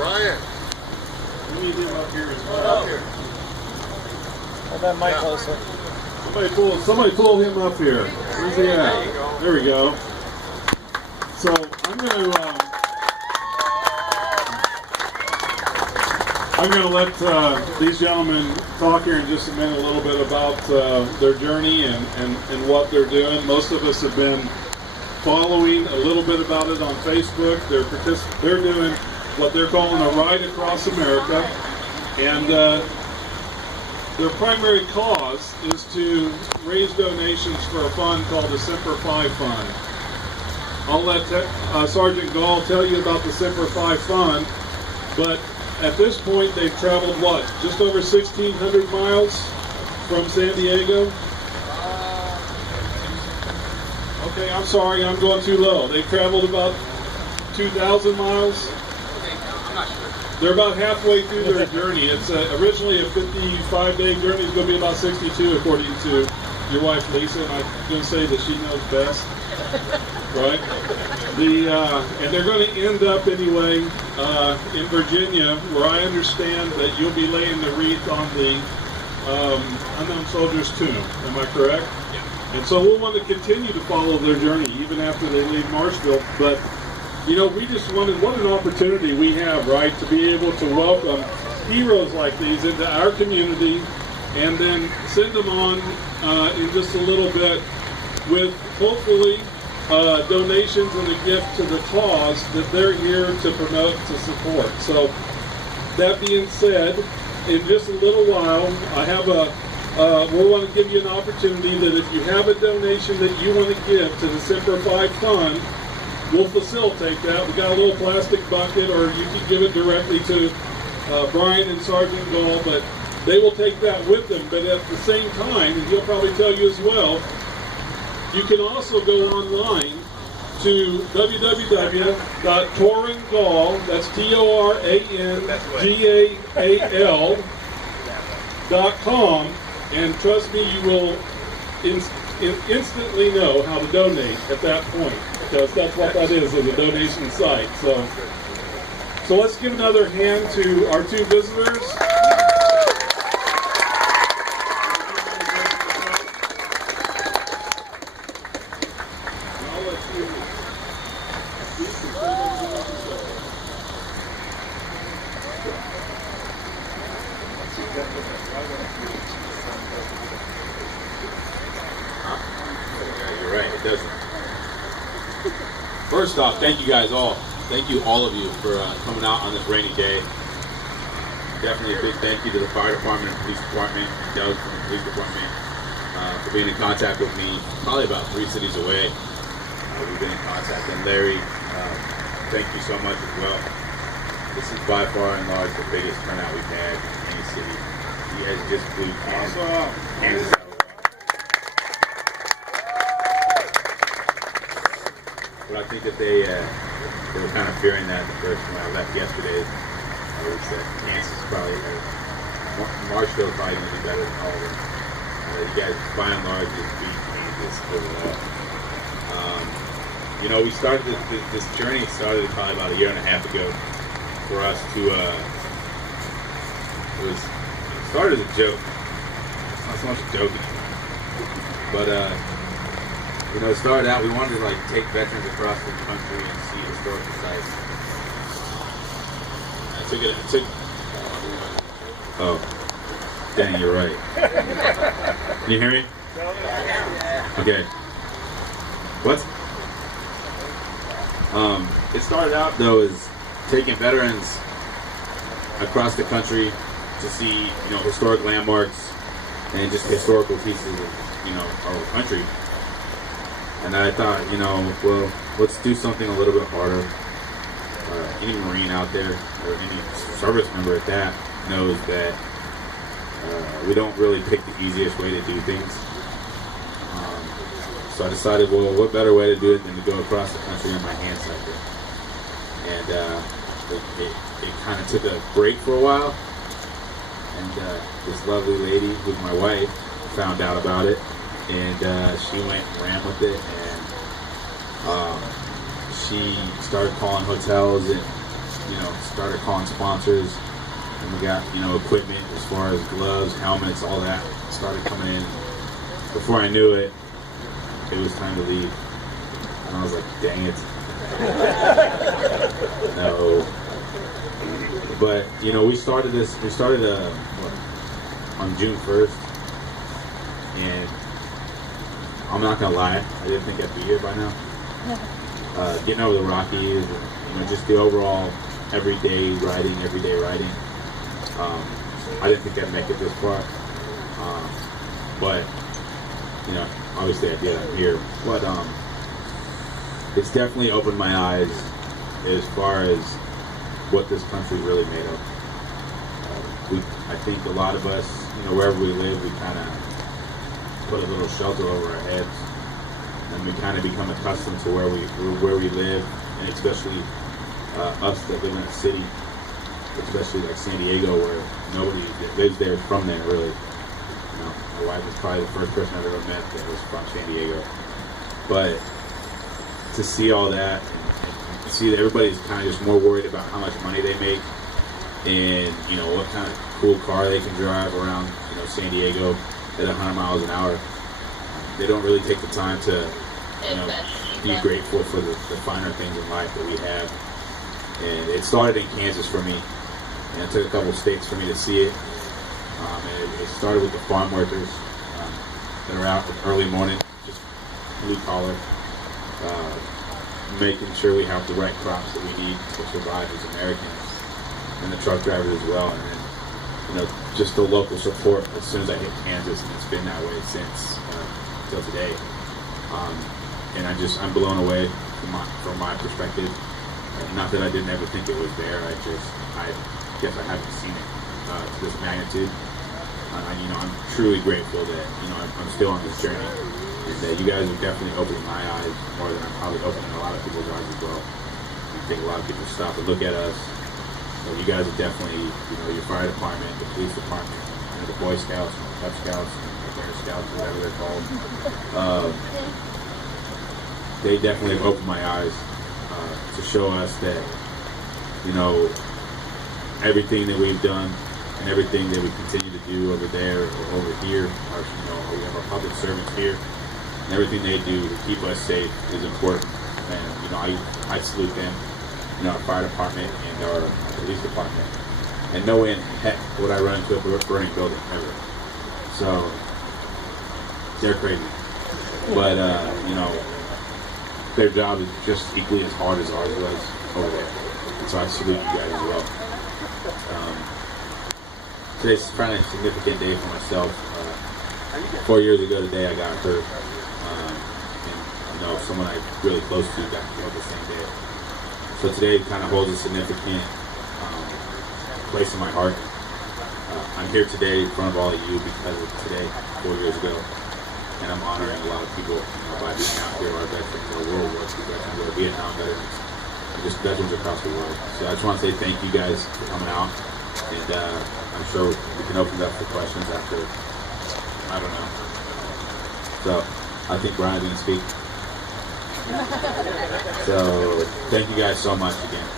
Brian. We need him up here as well. Up here. Hold that mic closer. Somebody pull him up here. Where's he at? There we go. So I'm going to let these gentlemen talk here in just a minute a little bit about their journey and what they're doing. Most of us have been following a little bit about it on Facebook. They're doing what they're calling a ride across America, and their primary cause is to raise donations for a fund called the SniperFi Fund. I'll let Sergeant Gall tell you about the SniperFi Fund, but at this point they've traveled what? Just over 1,600 miles from San Diego? Okay, I'm sorry, I'm going too low. They've traveled about 2,000 miles? I'm not sure. They're about halfway through their journey. It's originally a 55-day journey. It's going to be about 62 according to your wife Lisa, and I'm going to say that she knows best. Right? And they're going to end up anyway in Virginia, where I understand that you'll be laying the wreath on the unknown soldier's tomb. Am I correct? Yeah. And so we'll want to continue to follow their journey even after they leave Marshville. But, you know, we just wanted, what an opportunity we have, right, to be able to welcome heroes like these into our community and then send them on in just a little bit with hopefully donations and a gift to the cause that they're here to promote, to support. So that being said, in just a little while, I have we want to give you an opportunity that if you have a donation that you want to give to the SniperFi Fund, we'll facilitate that. We got a little plastic bucket, or you can give it directly to Brian and Sergeant Gall, but they will take that with them. But at the same time, and he'll probably tell you as well, you can also go online to www.torangall, that's TORANGAL.com, and trust me, you will instantly know how to donate at that point, because that's what that is a donation site. So let's give another hand to our two visitors. You're right, it doesn't. First off, thank you guys all. Thank you, all of you, for coming out on this rainy day. Definitely a big thank you to the fire department and police department, Doug from the police department, for being in contact with me, probably about 3 cities away. We've been in contact, and Larry, thank you so much as well. This is by far and large the biggest turnout we've had in any city. You guys just blew hands out. But I think that they were kind of fearing that the first when I left yesterday. I was that Kansas is probably, Marshville probably going to be better than all of them. You guys, by and large, just beat Kansas overall. You know, we started this journey started probably about a year and a half ago for us to. It started as a joke. It's not so much a joke anymore, but you know, it started out, we wanted to like take veterans across the country and see historical sites. Oh, dang, you're right. Can you hear me? Okay. What? It started out though as taking veterans across the country to see, you know, historic landmarks and just historical pieces of, you know, our country. And I thought, you know, well, let's do something a little bit harder. Any Marine out there, or any service member at that, knows that we don't really pick the easiest way to do things. So I decided, well, what better way to do it than to go across the country on my hand cycle? And it kind of took a break for a while. And this lovely lady, who's my wife, found out about it. And she went and ran with it, and she started calling hotels and started calling sponsors, and we got, equipment as far as gloves, helmets, all that started coming in. Before I knew it, it was time to leave. And I was like, dang it. No. But, we started on June 1st, and I'm not going to lie, I didn't think I'd be here by now. Getting over the Rockies, and, just the overall everyday riding. I didn't think I'd make it this far. But, obviously I did. I'm here. But it's definitely opened my eyes as far as what this country's really made of. I think a lot of us, wherever we live, we kind of put a little shelter over our heads, and we kind of become accustomed to where we live, and especially us that live in a city, especially like San Diego, where nobody that lives there is from there, really. My wife is probably the first person I've ever met that was from San Diego. But to see all that, and see that everybody's kind of just more worried about how much money they make, and what kind of cool car they can drive around San Diego at 100 miles an hour. They don't really take the time to be grateful for the finer things in life that we have. And it started in Kansas for me, and it took a couple of states for me to see it. And it started with the farm workers that are out early morning, just blue collar, making sure we have the right crops that we need to survive as Americans, and the truck drivers as well. And then, just the local support as soon as I hit Kansas, and it's been that way since till today. And I'm blown away from my perspective. Not that I didn't ever think it was there. I guess I haven't seen it to this magnitude. I'm truly grateful that I'm still on this journey, and that you guys are definitely opening my eyes more than I'm probably opening a lot of people's eyes as well. I think a lot of people stop and look at us. So you guys are definitely, your fire department, the police department, the Boy Scouts, the Cub Scouts, the Bear Scouts, whatever they're called. They definitely have opened my eyes to show us that, everything that we've done and everything that we continue to do over there or over here, we have our public servants here, and everything they do to keep us safe is important. And, I salute them, our fire department and our police department. And no way in heck would I run into a burning building ever. So, they're crazy. But, their job is just equally as hard as ours was over there. And so I salute you guys as well. Today's kind of a significant day for myself. 4 years ago today I got hurt. And, someone I really close to got killed the same day. So today kind of holds a significant place in my heart. I'm here today in front of all of you because of today, 4 years ago. And I'm honoring a lot of people by being out here, our veterans, our World War II veterans, our Vietnam veterans, and just veterans across the world. So I just want to say thank you guys for coming out, and I'm sure we can open it up for questions after, I don't know. So I think Brian can speak. So thank you guys so much again.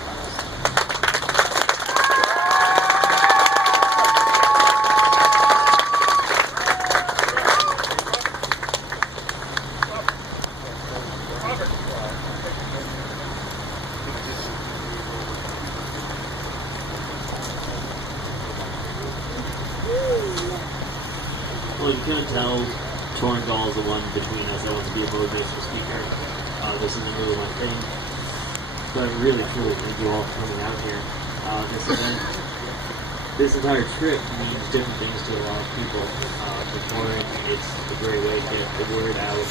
Well, you couldn't tell Torrengal is the one between us that wants to be a motivational speaker. This isn't really my thing. But really, truly, thank you all for coming out here. This event, this entire trip means different things to a lot of people. For Torren, it's a great way to get the word out,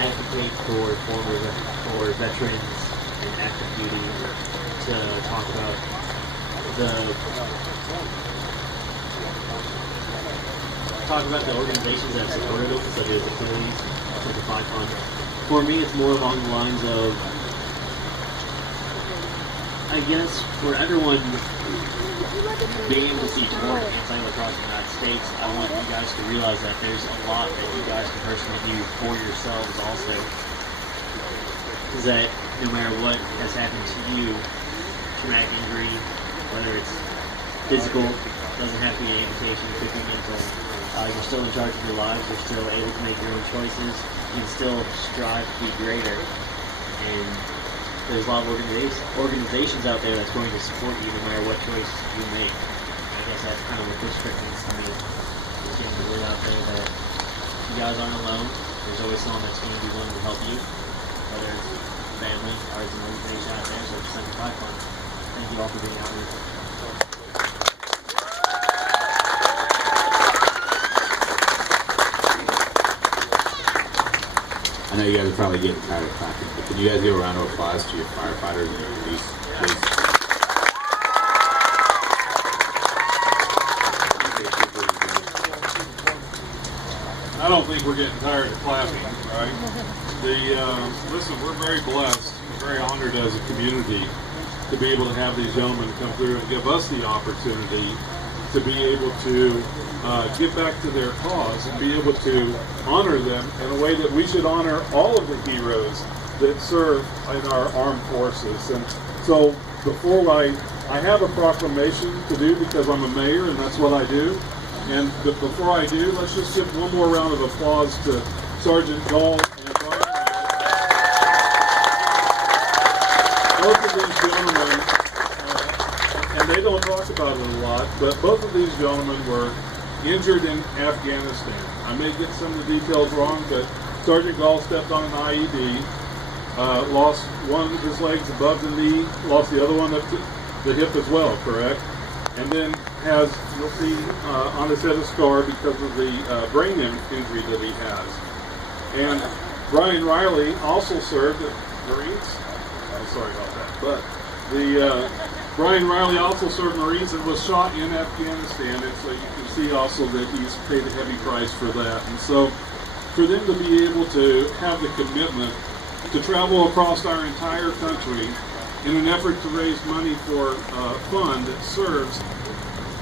advocate for veterans and active duty, to talk about the organizations that supported them, such as Achilles, SniperFi Foundation. For me, it's more along the lines of, I guess, for everyone being able to see Torren and playing across the United States, I want you guys to realize that there's a lot that you guys can personally do for yourselves also. Is that no matter what has happened to you, traumatic injury, whether it's physical, doesn't have to be an amputation, it could be mental. You're still in charge of your lives, you're still able to make your own choices, you can still strive to be greater. And there's a lot of organizations out there that's going to support you no matter what choice you make. I guess that's kind of what this trip means to me, is getting the word out there that you guys aren't alone. There's always someone that's going to be willing to help you, whether it's family or it's an organization out there, so it's SniperFi Foundation. Thank you all for being out here. I know you guys are probably getting tired of clapping, but can you guys give a round of applause to your firefighters and your police, please? I don't think we're getting tired of clapping, right? Listen, we're very blessed, very honored as a community to be able to have these gentlemen come through and give us the opportunity to be able to get back to their cause and be able to honor them in a way that we should honor all of the heroes that serve in our armed forces. And so before I have a proclamation to do because I'm a mayor and that's what I do. And before I do, let's just give one more round of applause to Sergeant Gall and Brian. Both of these gentlemen, and they don't talk about it a lot, but both of these gentlemen were injured in Afghanistan. I may get some of the details wrong, but Sergeant Gall stepped on an IED, lost one of his legs above the knee, lost the other one up to the hip as well, correct? And then has, you'll see on his head a scar because of the brain injury that he has. And Brian Riley also served at Marines. I'm sorry about that. But Brian Riley also served Marines and was shot in Afghanistan. And so you can see also that he's paid a heavy price for that. And so for them to be able to have the commitment to travel across our entire country in an effort to raise money for a fund that serves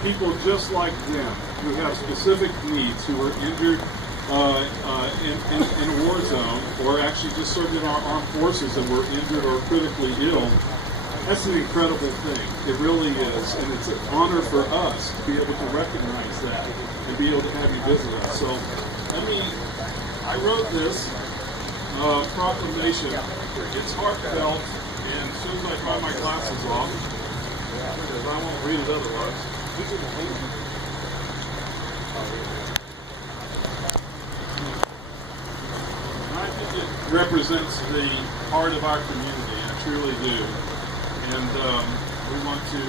people just like them who have specific needs, who are injured in a war zone or actually just served in our armed forces and were injured or critically ill. That's an incredible thing. It really is. And it's an honor for us to be able to recognize that and be able to have you visit us. So I wrote this proclamation. It's heartfelt. And as soon as I dry my glasses off, because I won't read it otherwise. I think it represents the heart of our community, I truly do. And we want to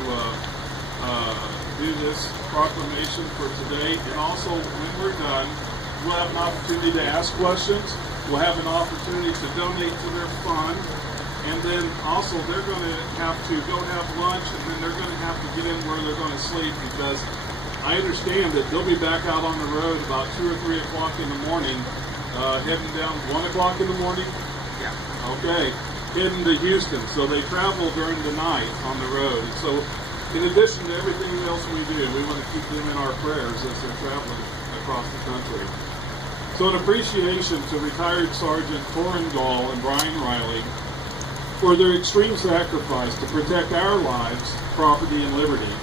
do this proclamation for today. And also, when we're done, we'll have an opportunity to ask questions. We'll have an opportunity to donate to their fund. And then also they're going to have to go have lunch, and then they're going to have to get in where they're going to sleep, because I understand that they'll be back out on the road about 2 or 3 o'clock in the morning, heading down 1 o'clock in the morning? Yeah. Okay, heading to Houston. So they travel during the night on the road. And so in addition to everything else we do, we want to keep them in our prayers as they're traveling across the country. So an appreciation to retired Sergeant Torin Gall and Brian Riley for their extreme sacrifice to protect our lives, property, and liberty.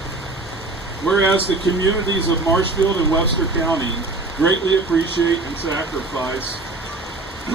Whereas the communities of Marshfield and Webster County greatly appreciate and sacrifice